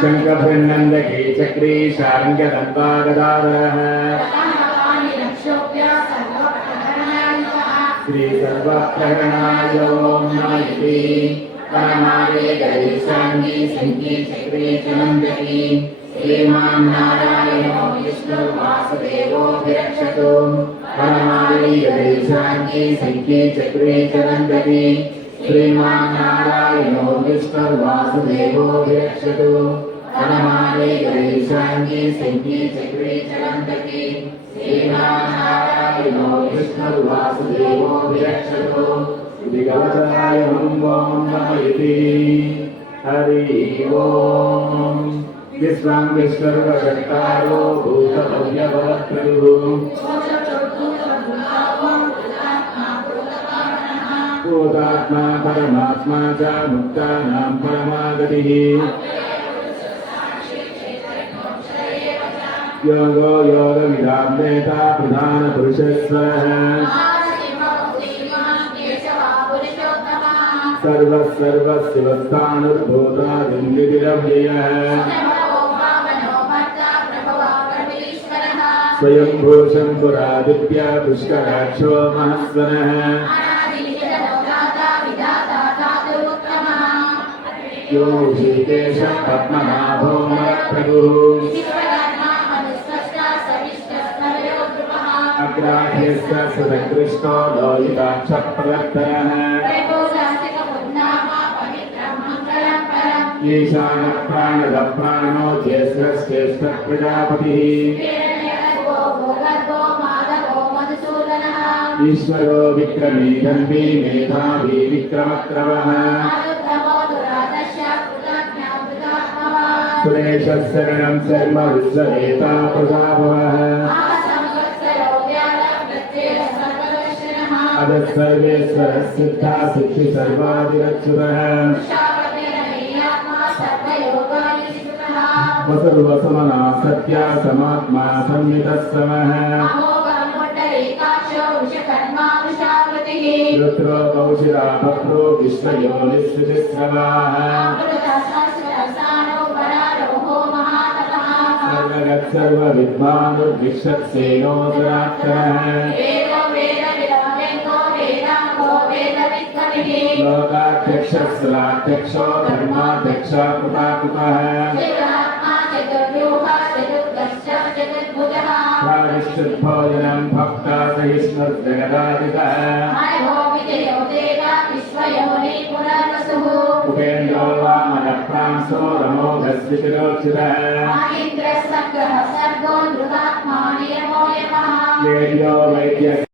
शङ्खभृन्नन्दके चक्रे शार्ङ्गदन्तागदाधरः श्रीसर्वप्रहरणाय ॐ नमः परमावे गणेशाङ्गी सङ्गी चक्रे चनन्दकी श्रीमान् नारायणो विष्णुर्वासुदेवो विरक्षतु परमावे गणेशाङ्गी सङ्गी चक्रे चनन्दकी श्रीमान् नारायणो विष्णुर्वासुदेवो विरक्षतु परमावे गणेशाङ्गी सङ्गी चक्रे चनन्दकी श्रीमान् नारायणो विष्णुर्वासुदेवो विरक्षतु दिगवचाय ॐ नमः इति हरि ओम् विश्वं विश्वरूपकर्तारो भूतभव्यभवत्प्रभुः भूतात्मा परमात्मा च मुक्तानां परमागतिः योगो योगविदाम्नेता प्रधानपुरुषस्वरः सर्वस्वर्वशिवस्थाणुर्भूता दिव्यव्ययः स्वयंभू शम्भुरादित्य पुष्कराक्षो महस्वनः यो ऋषिकेश पद्मनाभो मत्प्रभुः अग्राह्यस्य सुरकृष्णो लोहिताक्ष प्रवर्तनः ईशान प्राणद प्राणो ज्येष्ठश्रेष्ठ प्रजापतिः ईश्वरो विक्रमी धन्वी मेधावी विक्रमक्रमः सुरेशः शरणं शर्म विश्ववेता प्रजाभवः अदः सर्वेश्वरः सिद्धा सिद्धि सर्वादिरच्युतः वसुर्वसुमना सत्या समात्मा संवितः समः रुद्रो कौशिरा भद्रो विश्वयोनिस्सुचिस्रवाः सर्वगत् सर्वविद्वानुर्विश्वक्सेनोदराक्षरः लोकाध्यक्षस्सलाध्यक्षो धर्माध्यक्षः कृताकृतः स्वादिष्टभोजनं भक्ता सहिष्णुर्जगदादितः उपेन्द्रो वामनप्रांसो रमोघस्विशिरोचितः वेद्यो वैद्य